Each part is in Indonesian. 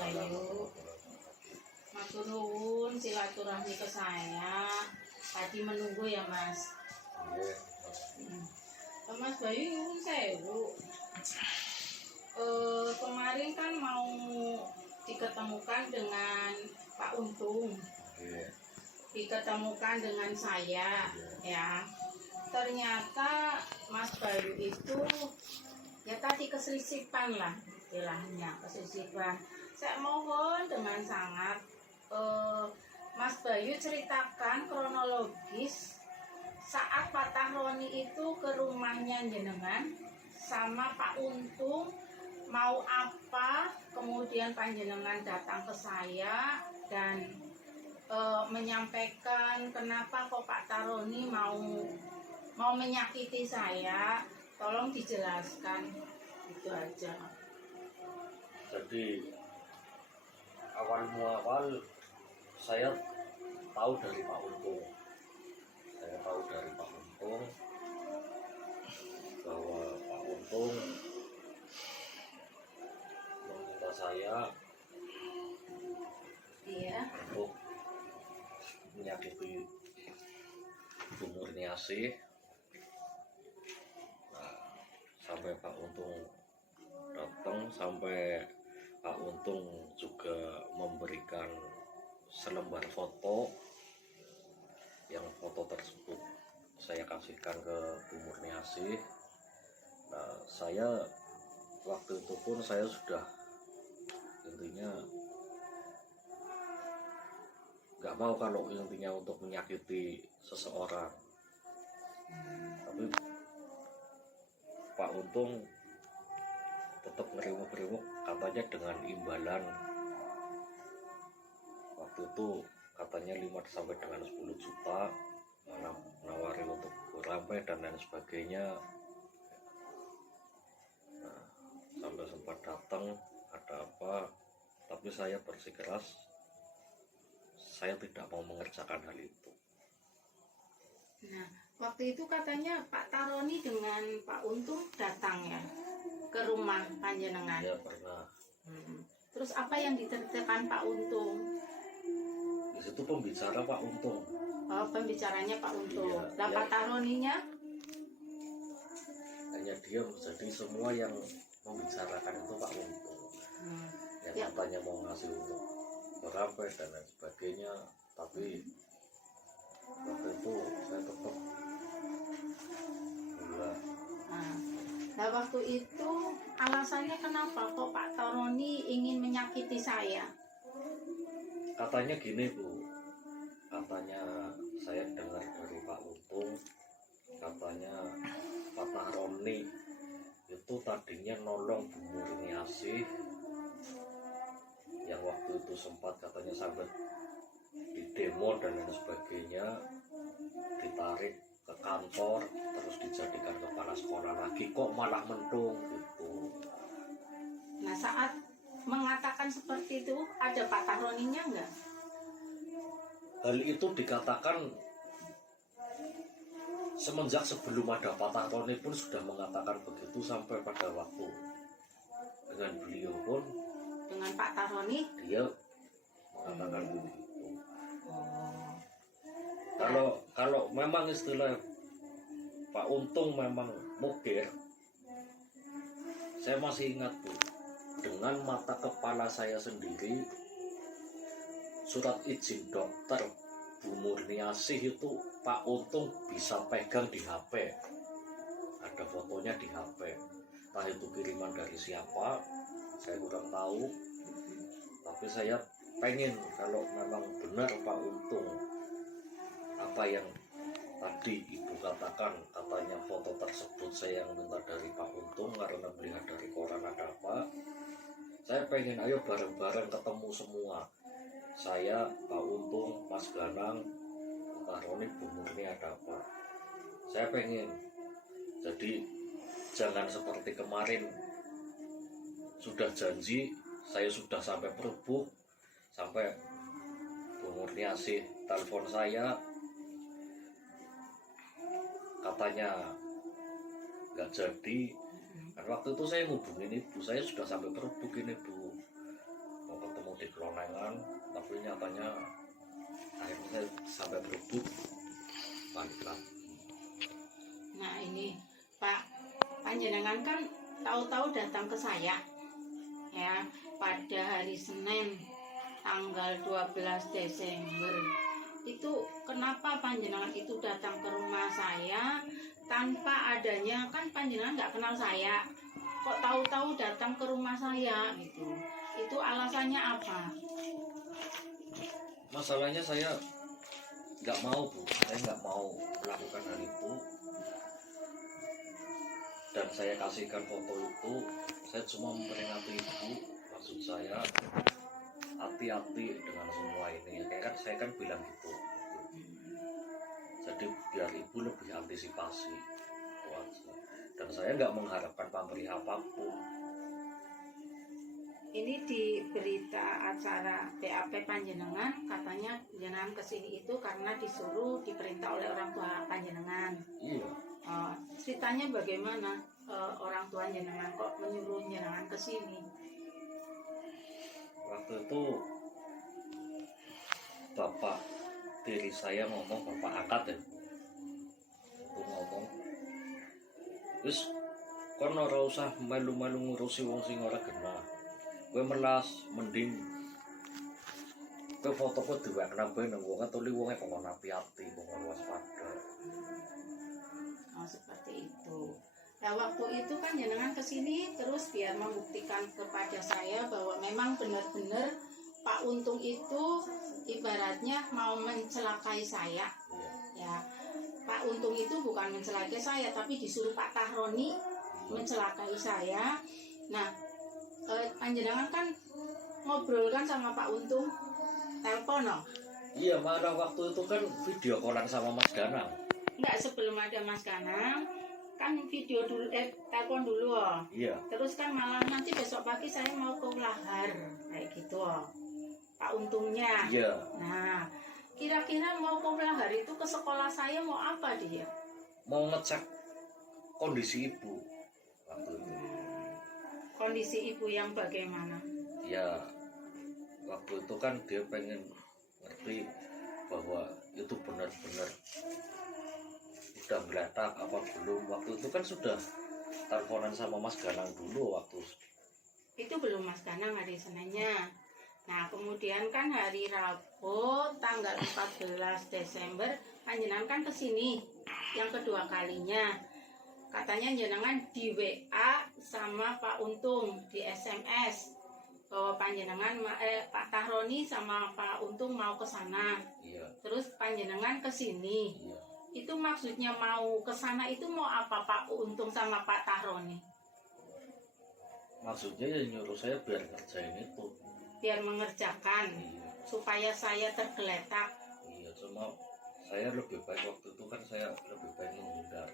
Bayu. Matur nuwun silaturahmi ke saya. Tadi menunggu ya Mas. Mas Bayu nyuwun sewu. Kemarin kan mau diketemukan dengan Pak Untung. Diketemukan dengan saya ya. Ternyata Mas Bayu itu ya tadi keselisipan lah istilahnya, keselisipan. Saya mohon dengan sangat Mas Bayu ceritakan kronologis saat Pak Tahroni itu ke rumahnya jenengan sama Pak Untung mau apa, kemudian panjenengan datang ke saya dan menyampaikan kenapa kok Pak Tahroni mau menyakiti saya. Tolong dijelaskan, itu aja. Jadi awal saya tahu dari Pak Untung. Bahwa Pak Untung meminta saya untuk menyakiti Bu Murniasih. Sampai Pak Untung datang, sampai Pak Untung juga memberikan selembar foto, yang foto tersebut saya kasihkan ke Bu Murniasih. Nah, saya waktu itu pun saya sudah intinya nggak mau kalau intinya untuk menyakiti seseorang, tapi Pak Untung tetap ngerimuk-rimuk, katanya dengan imbalan waktu itu katanya 5 sampai dengan 10 juta, nawari untuk ramai dan lain sebagainya. Nah, sampai sempat datang ada apa, tapi saya bersikeras saya tidak mau mengerjakan hal itu. Nah, waktu itu katanya Pak Tahroni dengan Pak Untung datang ya ke rumah panjenengan. Ya pernah. Terus apa yang diceritakan Pak Untung? Di situ pembicara Pak Untung. Oh, pembicaranya Pak Untung. Iya, Pak Tahroninya? Hanya diam, jadi semua yang membicarakan itu Pak Untung. Yang katanya mau ngasih untuk berape dan lain sebagainya, tapi waktu itu saya tetap enggak. Nah, waktu itu alasannya kenapa kok Pak Tahroni ingin menyakiti saya? Katanya gini Bu, katanya saya dengar dari Pak Untung, katanya Pak Tahroni itu tadinya nolong Bu Murniasih, yang waktu itu sempat katanya sampai di demo dan lain sebagainya, ditarik ke kantor terus dijadikan kepala sekolah lagi, kok malah mendung gitu. Nah, saat mengatakan seperti itu ada Pak Tahroninya enggak? Hal itu dikatakan semenjak sebelum ada Pak Tahroni pun sudah mengatakan begitu, sampai pada waktu dengan beliau pun, dengan Pak Tahroni dia mengatakan begitu. Kalau memang istilah Pak Untung memang mukir, saya masih ingat Bu, dengan mata kepala saya sendiri, surat izin dokter Bu Murniasih itu Pak Untung bisa pegang di HP, ada fotonya di HP. Entah itu kiriman dari siapa, saya kurang tahu, tapi saya pengen kalau memang benar Pak Untung apa yang tadi Ibu katakan, katanya foto tersebut saya yang minta dari Pak Untung karena melihat dari koran ada apa. Saya pengen ayo bareng-bareng ketemu semua, saya, Pak Untung, Mas Ganang, Pak Tahroni, Bu Murni ada apa. Saya pengen, jadi jangan seperti kemarin sudah janji, saya sudah sampai Perubuk, sampai Bu Murniasih telepon saya, katanya nggak jadi. Kan waktu itu saya ngubungin Ibu, saya sudah sampai Perubuk ini Bu, mau ketemu panengan, tapi nyatanya akhirnya sampai berebut balik lagi. Nah ini Pak, panjenengan kan tahu-tahu datang ke saya ya pada hari Senin tanggal 12 Desember. Itu kenapa panjenengan itu datang ke rumah saya tanpa adanya, kan panjenengan nggak kenal saya, kok tahu-tahu datang ke rumah saya gitu. Itu alasannya apa? Masalahnya saya nggak mau, Bu. Saya nggak mau melakukan hal itu. Dan saya kasihkan foto itu, saya cuma memperingati Ibu. Maksud saya hati-hati dengan semua ini. Kayak kan saya kan bilang gitu. Jadi biar Ibu lebih antisipasi. Itu aja. Dan saya nggak mengharapkan pamrih apapun. Ini di berita acara BAP panjenengan katanya panjenengan kesini itu karena disuruh, diperintah oleh orang tua panjenengan. Iya. Ceritanya bagaimana orang tua panjenengan kok menyuruh panjenengan kesini? Waktu itu bapak tiri saya ngomong, bapak angkat ya, itu ngomong, terus kon ora usah melu-melu ngurusi wong sing ora genah. Kowe melas mending kowe foto kowe diwek nang ben wong tuli wonge kok api-api, kok waspada. Oh, seperti itu. Nah, waktu itu kan jenengan kesini terus biar membuktikan kepada saya bahwa memang benar-benar Pak Untung itu ibaratnya mau mencelakai saya. Ya, Pak Untung itu bukan mencelakai saya, tapi disuruh Pak Tahroni mencelakai saya. Nah, panjenengan kan ngobrol kan sama Pak Untung, telepon no? Iya, malah waktu itu kan video callan sama Mas Danang. Enggak, sebelum ada Mas Danang kan video dulu, telepon dulu oh. Iya. Terus kan malah nanti besok pagi saya mau ke Ulahar kayak gitu oh. Pak Untungnya. Iya. Nah, kira-kira mau ke Ulahar itu ke sekolah saya mau apa dia? Mau ngecek kondisi Ibu waktu itu. Kondisi ibu yang bagaimana? Ya, waktu itu kan dia pengen ngerti bahwa itu benar-benar udah meletak apa belum. Waktu itu kan sudah teleponan sama Mas Ganang dulu waktu. Itu belum Mas Ganang hari Seninnya. Nah, kemudian kan hari Rabu tanggal 14 Desember panjenengan kan kesini yang kedua kalinya. Katanya jenengan di WA sama Pak Untung di SMS bahwa panjenengan Pak Tahroni sama Pak Untung mau ke sana. Iya. Terus panjenengan ke sini. Iya. Itu maksudnya mau ke sana itu mau apa Pak Untung sama Pak Tahroni? Maksudnya ya nyuruh saya biar ngerjain itu. Biar mengerjakan Iya. supaya saya tergeletak. Iya, cuma saya lebih baik waktu itu kan saya lebih baik menghindar.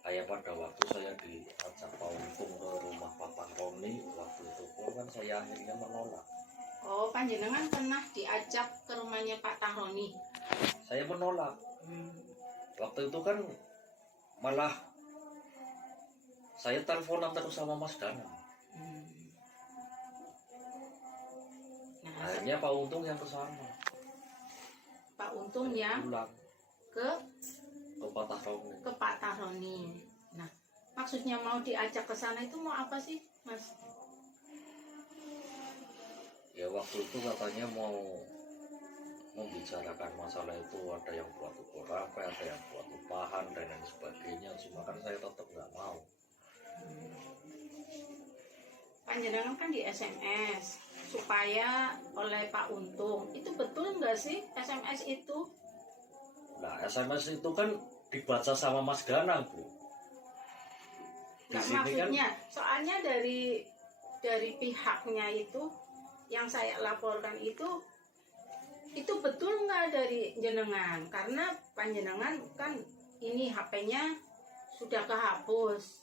Kayak pada waktu saya diajak Pak Untung ke rumah Pak Tahroni, waktu itu pun kan saya akhirnya menolak. Oh, panjenengan pernah diajak ke rumahnya Pak Tahroni? Saya menolak. Waktu itu kan malah saya teleponan terus sama Mas Danang. Nah, Akhirnya Pak Untung yang ke sana. Pak Untung yang Pulang ke Pak Tahroni. Pak Tahroni. Nah, maksudnya mau diajak ke sana itu mau apa sih, Mas? Ya waktu itu katanya mau membicarakan masalah itu, ada yang buat ukur apa, ada yang buat upahan dan lain sebagainya. Cuma kan saya tetap nggak mau. Panjenengan kan di SMS supaya oleh Pak Untung. Itu betul nggak sih SMS itu? Nah, SMS itu kan dibaca sama Mas Danang, Bu. Di Nggak, sini kan maksudnya soalnya dari pihaknya itu yang saya laporkan itu betul nggak dari jenengan? Karena panjenengan kan ini HP-nya sudah kehapus.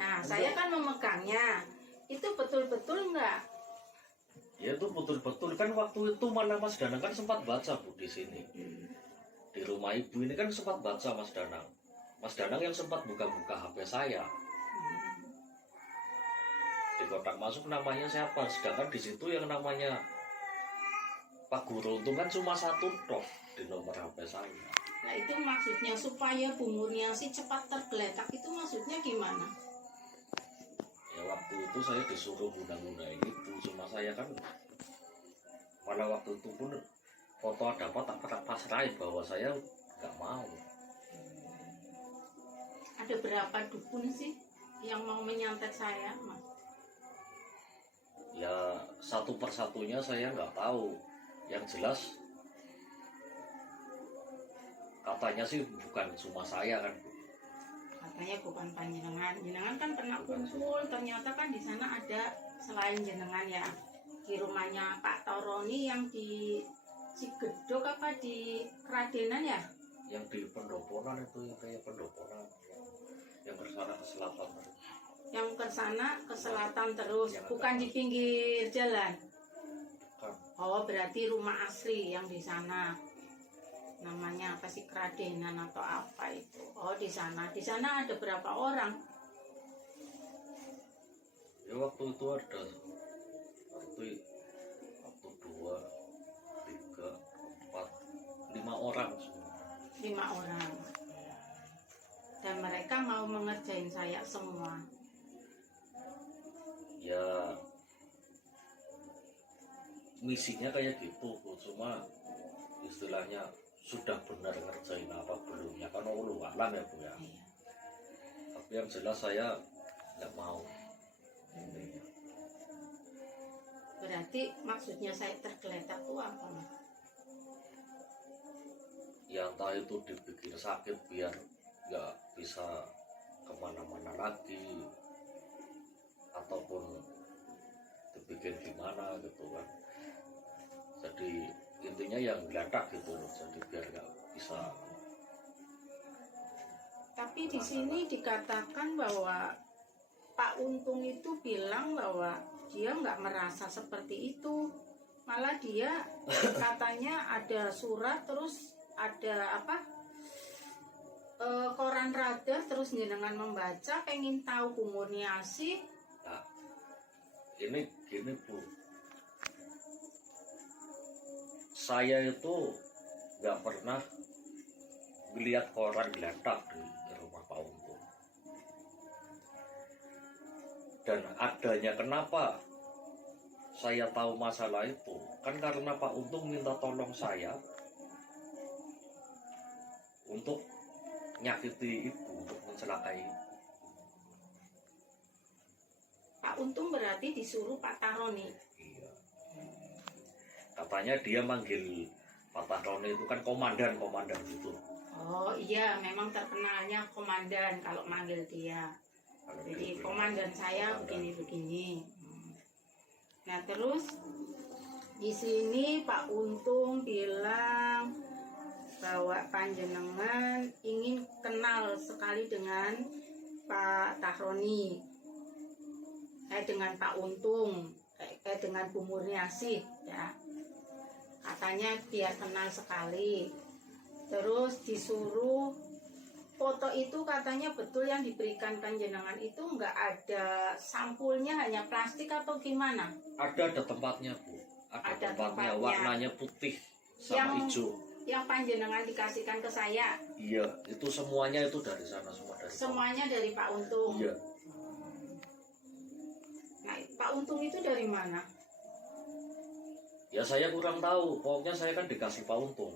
Nah, saya kan memegangnya. Itu betul-betul nggak? ya itu betul-betul kan waktu itu malah Mas Danang kan sempat baca, Bu, di sini. Di rumah Ibu ini kan sempat baca Mas Danang. Mas Danang yang sempat buka-buka HP saya. Di kotak masuk namanya siapa, sedangkan di situ yang namanya Pak Guru untung kan cuma satu tok di nomor HP saya. Nah itu maksudnya supaya Bu Murniasi cepat tergeletak itu maksudnya gimana? Ya waktu itu saya disuruh guna-gunain itu, cuma saya kan pada waktu itu pun foto ada apa tak pernah pasrahin bahwa saya nggak mau. Ada berapa dukun sih yang mau menyantet saya, Mas? Ya satu persatunya saya nggak tahu. Yang jelas katanya sih bukan cuma saya kan. Katanya bukan panjenengan. Jenengan kan pernah kumpul, ternyata kan di sana ada selain jenengan ya. Di rumahnya Pak Toroni yang di Cigedok apa di Keradenan ya? Yang di pendoporan itu, yang kayak pendoporan yang bersana ke selatan. Yang ke sana ke selatan terus, Yang bukan di pinggir jalan. Kan Oh, berarti rumah asli yang di sana. Namanya apa sih, Keradenan atau apa itu? Oh, di sana. Di sana ada berapa orang? ya waktu itu ada waktu 2, 3, 4, 5 orang semua. 5 orang. Dan mereka mau mengerjain saya semua. Ya misinya kayak gitu Bu. Cuma istilahnya sudah benar ngerjain apa belumnya kan Allah alam ya Bu ya. Iya. Tapi yang jelas saya nggak mau. Berarti maksudnya saya tergeletak itu apa, Mas? Ya entah itu dibikin sakit biar nggak bisa kemana-mana lagi, ataupun dibikin gimana gitu kan. Jadi intinya yang geletak gitu loh, jadi biar nggak bisa. Tapi di sini dikatakan bahwa Pak Untung itu bilang bahwa dia nggak merasa seperti itu. Malah dia katanya ada surat, terus ada apa, koran radar, terus jenengan membaca, pengen tahu Bu Murniasi. Nah, ini gini Bu, saya itu nggak pernah melihat koran geletak di rumah Pak Untung. Dan adanya kenapa saya tahu masalah itu kan karena Pak Untung minta tolong saya untuk nyakiti ibu, untuk mencelakai ibu. Pak Untung berarti disuruh Pak Taroni. Iya. Katanya dia manggil Pak Taroni itu kan komandan gitu. Oh iya, memang terkenalnya komandan kalau manggil dia. Kalau Jadi dia komandan saya komandan. begini-begini. Nah terus di sini Pak Untung bilang bahwa panjenengan ingin kenal sekali dengan Pak Tahroni, dengan Pak Untung, dengan Bu Murniasi, ya. Katanya biar kenal sekali. Terus disuruh foto itu, katanya betul yang diberikan panjenengan itu nggak ada sampulnya, hanya plastik atau gimana? Ada tempatnya Bu. Ada tempatnya, warnanya putih sama hijau. Yang panjenengan dikasihkan ke saya. Iya, itu semuanya itu dari sana semua dari. Semuanya dari Pak Untung. Iya. Nah, Pak Untung itu dari mana? Ya saya kurang tahu. Pokoknya saya kan dikasih Pak Untung.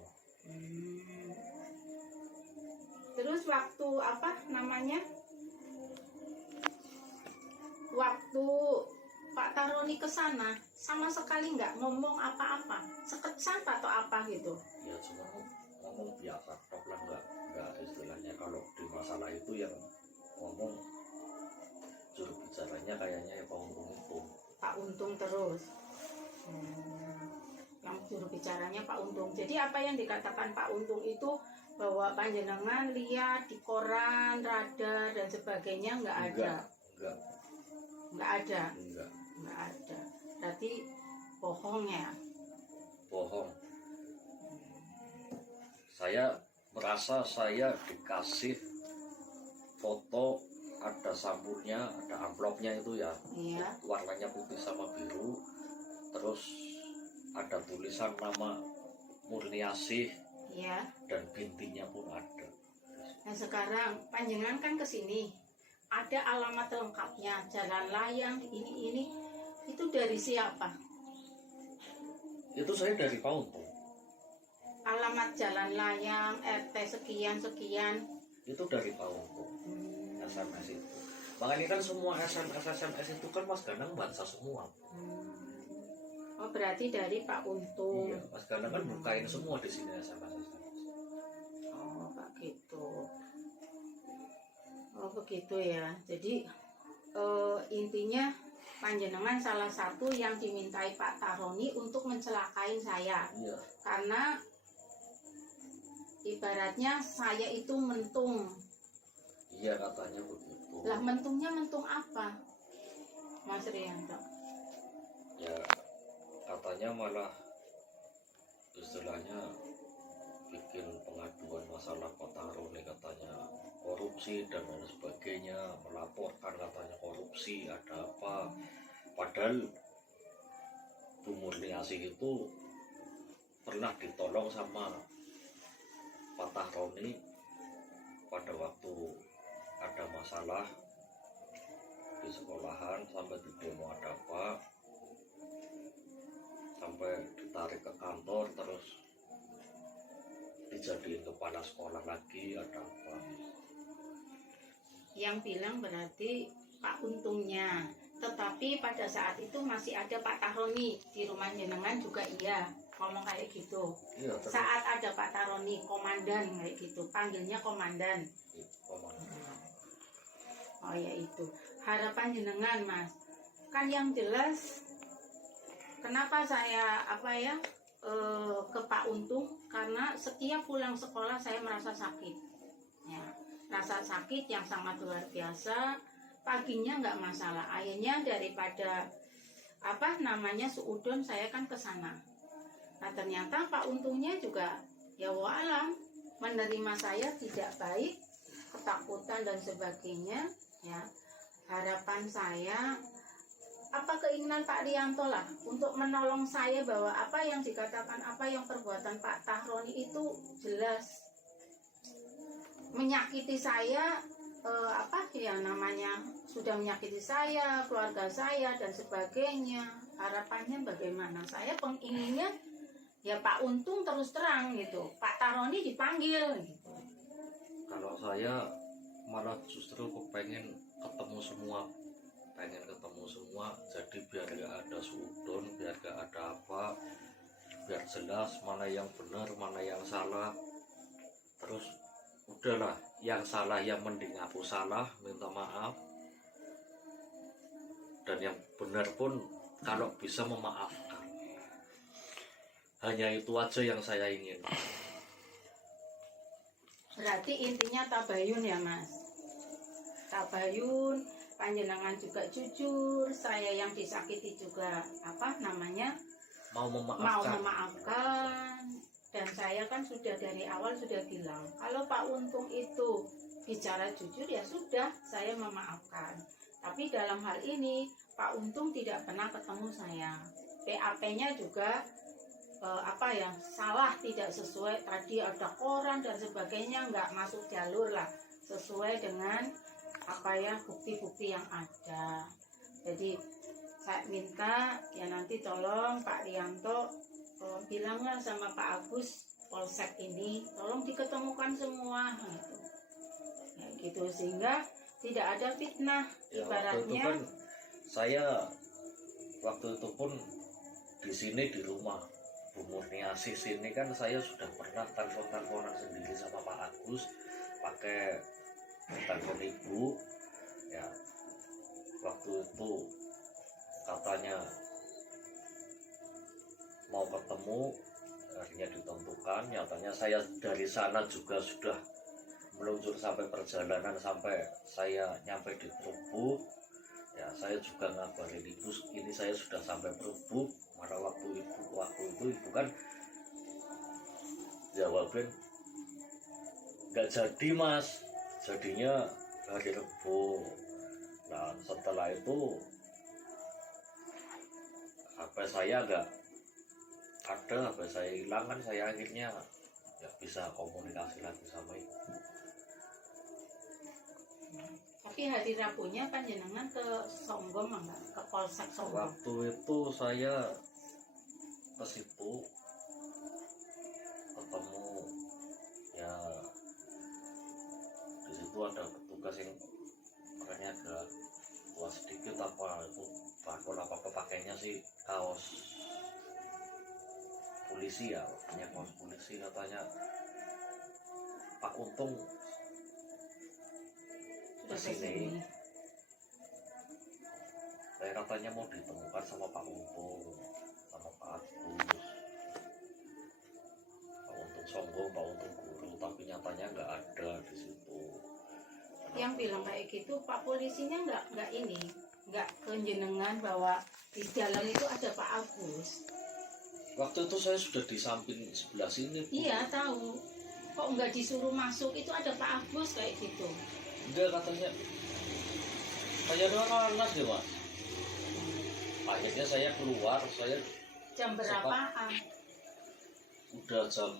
Terus waktu apa namanya? Waktu Pak Taroni ke sana sama sekali nggak ngomong apa-apa, sekecap atau apa gitu. Ya cuma ngomong biasa, tok lah, nggak istilahnya kalau di masalah itu yang ngomong juru bicaranya kayaknya ya Pak Untung itu. Pak Untung terus. Yang juru bicaranya Pak Untung. Jadi apa yang dikatakan Pak Untung itu bahwa panjenengan lihat di koran, radar dan sebagainya nggak ada. Nggak ada. Nggak ada. Berarti bohong ya. Bohong. Saya merasa saya dikasih foto, ada sampulnya, ada amplopnya itu ya. Iya. Warnanya putih sama biru. Terus ada tulisan nama Murniasih Ya. dan bintinya pun ada. Nah sekarang panjenengan kan ke sini, ada alamat lengkapnya, jalan layang ini itu dari siapa? Itu saya dari Pak Untung. Alamat jalan layang RT sekian sekian. Itu dari Pak Untung. SMS itu. Makanya kan semua SMS itu kan Mas Ganang baca semua. Oh berarti dari Pak Untung. Iya, Mas Ganang kan bukain semua di sini SMS. Oh Pak gitu. Oh begitu ya. Jadi intinya panjenengan salah satu yang dimintai Pak Taroni untuk mencelakain saya. Iya. Karena ibaratnya saya itu mentung. Iya katanya begitu. Lah mentungnya mentung apa, Mas Rianto? Ya katanya malah istilahnya bikin pengaduan masalah Pak Taroni, katanya korupsi dan lain sebagainya, melaporkan katanya korupsi ada apa, padahal Bu Murniasih itu pernah ditolong sama Pak Taroni pada waktu ada masalah di sekolahan, sampai di demo ada apa, sampai ditarik ke kantor, terus dijadiin kepala sekolah lagi, ada apa. Yang bilang berarti Pak Untungnya, tetapi pada saat itu masih ada Pak Taroni di rumah jenengan juga iya ngomong kayak gitu. Iya, terus Saat ada Pak Taroni komandan kayak gitu, panggilnya komandan. Oh ya itu harapan jenengan Mas. Kan yang jelas kenapa saya ke Pak Untung, karena setiap pulang sekolah saya merasa sakit. Ya, rasa sakit yang sangat luar biasa. Paginya nggak masalah, akhirnya daripada seudon saya kan ke sana. Nah ternyata Pak Untungnya juga ya walam menerima saya tidak baik, ketakutan dan sebagainya. Ya, harapan saya, apa keinginan Pak Rianto lah untuk menolong saya, bahwa apa yang dikatakan, apa yang perbuatan Pak Taroni itu jelas menyakiti saya, sudah menyakiti saya, keluarga saya dan sebagainya. Harapannya bagaimana? Saya penginginnya ya Pak Untung terus terang gitu, Pak Taroni dipanggil gitu. kalau saya malah justru pengen ketemu semua, jadi biar gak ada sudon, biar gak ada apa, biar jelas mana yang benar mana yang salah. Terus udahlah, yang salah yang mending aku salah, minta maaf, dan yang benar pun kalau bisa memaafkan. Hanya itu aja yang saya ingin. Berarti intinya tabayun ya Mas, tabayun, panjenengan juga jujur, saya yang disakiti juga Mau mau memaafkan. memaafkan. Dan saya kan sudah dari awal sudah bilang, kalau Pak Untung itu bicara jujur ya sudah, saya memaafkan. Tapi dalam hal ini Pak Untung tidak pernah ketemu saya. PAP-nya juga salah, tidak sesuai, tadi ada koran dan sebagainya, nggak masuk jalur lah, sesuai dengan bukti-bukti yang ada. Jadi saya minta ya nanti tolong Pak Rianto bilanglah sama Pak Agus Polsek ini tolong diketemukan semua gitu. Ya gitu, sehingga tidak ada fitnah. Ya, Ibaratnya waktu itu pun di sini di rumah Bu Murniasih sini kan saya sudah pernah telepon-teleponan sendiri sama Pak Agus pakai telepon ibu. Ya, waktu itu katanya mau ketemu, akhirnya ditentukan. Nyatanya saya dari sana juga sudah meluncur sampai perjalanan, sampai saya nyampe di Trubuk. Ya, saya juga ngabarin ibu ini saya sudah sampai Trubuk. Mana waktu itu ibu kan jawabin nggak jadi Mas, jadinya hari Rebo. Nah setelah itu HP saya ada HP saya hilang kan, saya akhirnya ya bisa komunikasi lagi sama ibu. Tapi hari Rabunya panjenengan ke Songgom enggak? Ke Polsek Songgom? Waktu itu saya ke situ ketemu, ya di situ ada petugas yang orangnya agak tua sedikit, apa itu bakul apa pakainya sih kaos polisi, ya punya kaos polisi. Katanya Pak Untung Sudah kesini, kesini. saya katanya mau ditemukan sama Pak Untung sama Pak Agus, Pak Untung Songgom, Pak Untung Guru, tapi nyatanya nggak ada di situ. Yang bilang kayak gitu Pak polisinya nggak kenjenengan bahwa di dalam itu ada Pak Agus. Waktu itu saya sudah di samping sebelah sini, Bu. Iya tahu. Kok nggak disuruh masuk, itu ada Pak Agus kayak gitu. Enggak, katanya saya doang panas deh, Mas. Akhirnya saya keluar, saya Jam berapaan? udah jam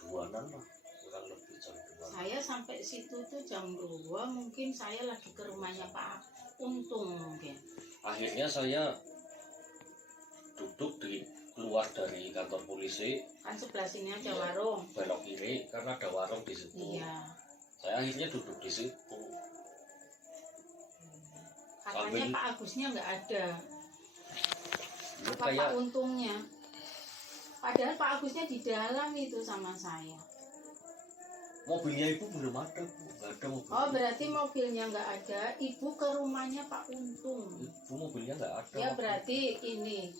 2-an lah, kurang lebih jam 2. Saya sampai situ tuh jam 2, mungkin saya lagi ke rumahnya Pak Untung mungkin. Akhirnya saya duduk di keluar dari kantor polisi, Kan sebelah sini ada Iya. warung. belok kiri karena ada warung di situ. Iya. Saya akhirnya duduk di situ. Katanya Sambil- Pak Agusnya nggak ada. Ya, Apa kayak Pak Untungnya? Padahal Pak Agusnya di dalam itu sama saya. mobilnya ibu belum ada, Bu. Nggak ada mobil. Oh berarti mobilnya nggak ada. Ibu ke rumahnya Pak Untung. Ibu mobilnya nggak ada. Ya berarti ini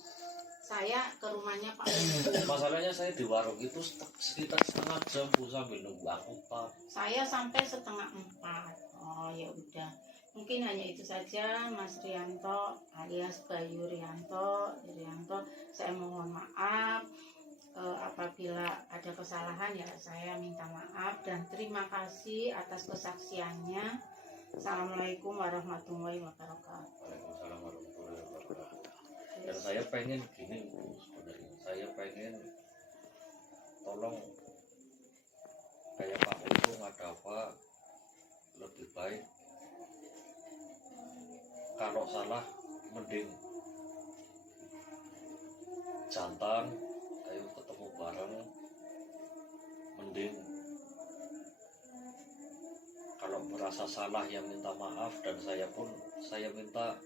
saya ke rumahnya Pak Untung. Masalahnya saya di warung itu sekitar setengah jam, Bu, sambil nunggu angkutan. Saya sampai 3:30. Oh ya udah. Mungkin hanya itu saja Mas Rianto alias Bayu Rianto. Saya mohon maaf apabila ada kesalahan, ya saya minta maaf dan terima kasih atas kesaksiannya. Assalamualaikum warahmatullahi wabarakatuh. Waalaikumsalam warahmatullahi wabarakatuh. Dan saya pengen gini, Bu, sebenarnya saya pengen tolong kayak Pak Untung ada apa, lebih baik kalau salah mending jantan, ayo ketemu bareng, mending kalau merasa salah yang minta maaf, dan saya pun saya minta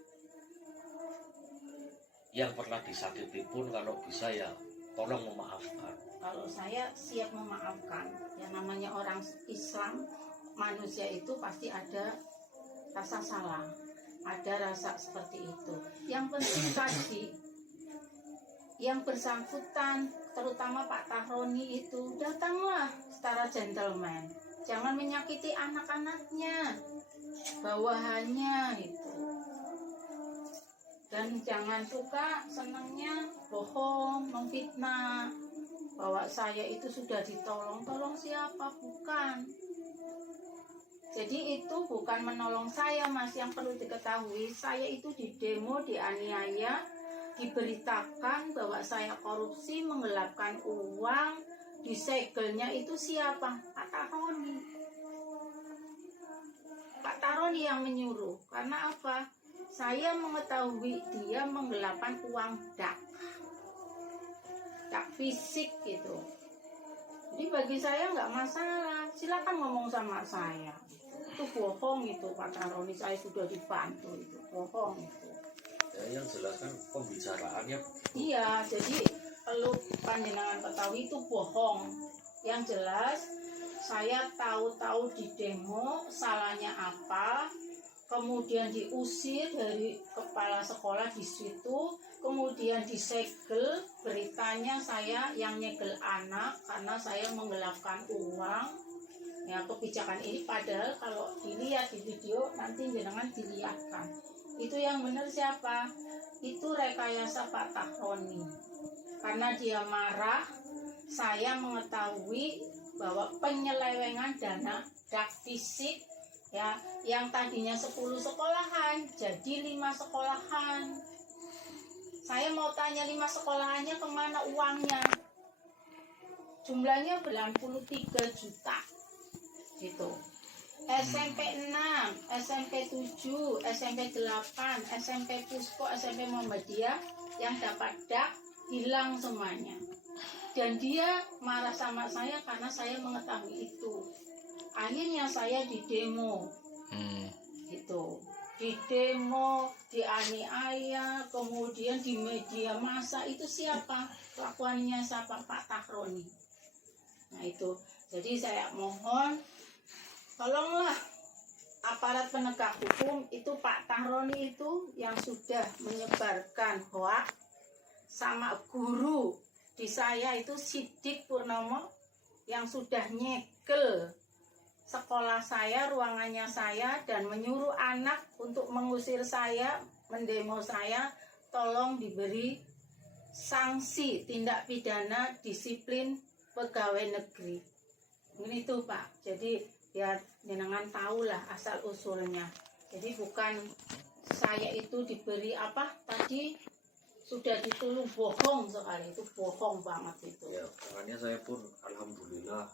yang pernah disakiti pun kalau bisa ya tolong memaafkan. Kalau saya siap memaafkan, ya namanya orang Islam, manusia itu pasti ada rasa salah, ada rasa seperti itu. Yang penting tadi yang bersangkutan, terutama Pak Tahroni itu datanglah secara gentleman, jangan menyakiti anak-anaknya, bawahannya itu. Dan jangan suka senangnya bohong, memfitnah bahwa saya itu sudah ditolong. Tolong siapa? Bukan. Jadi itu bukan menolong saya, Mas. Yang perlu diketahui, saya itu di demo, dianiaya, diberitakan bahwa saya korupsi, menggelapkan uang, disegelnya itu siapa? Pak Tahroni. Pak Tahroni yang menyuruh. Karena apa? Saya mengetahui dia menggelapkan uang dak fisik gitu. Jadi bagi saya nggak masalah, silakan ngomong sama saya. Itu bohong itu Pak Tahroni, saya sudah dibantu, itu bohong itu. Ya, yang jelas kan pembicaraannya. Iya, jadi perlu panjenengan ketahui itu bohong. Yang jelas saya tahu-tahu di demo, salahnya apa, kemudian diusir dari kepala sekolah di situ, kemudian disegel, beritanya saya yang nyegel anak karena saya menggelapkan uang. Ya, kebijakan ini padahal kalau dilihat di video nanti jenengan dilihatkan. Itu yang benar siapa? Itu rekayasa Pak Tahroni. Karena dia marah, saya mengetahui bahwa penyelewengan dana dak fisik, ya, yang tadinya 10 sekolahan jadi 5 sekolahan. Saya mau tanya 5 sekolahannya kemana uangnya. Jumlahnya 93 juta. Gitu. SMP 6, SMP 7, SMP 8, SMP Pusko, SMP Muhammadiyah yang dapat dak hilang semuanya. Dan dia marah sama saya karena saya mengetahui itu. Akhirnya saya didemo. Gitu. Didemo, dianiaya, kemudian di media massa itu siapa? Kelakuannya siapa? Pak Tahroni. Nah itu. Jadi saya mohon tolonglah aparat penegak hukum itu Pak Tahroni itu yang sudah menyebarkan hoak sama guru di saya itu Sidik Purnomo yang sudah nyegel sekolah saya, ruangannya saya dan menyuruh anak untuk mengusir saya, mendemo saya, tolong diberi sanksi tindak pidana disiplin pegawai negeri. Ini tuh Pak. Jadi ya jenengan tahulah asal usulnya. Jadi bukan saya itu diberi apa tadi sudah dituduh bohong sekali, itu bohong banget itu. Ya, makanya saya pun alhamdulillah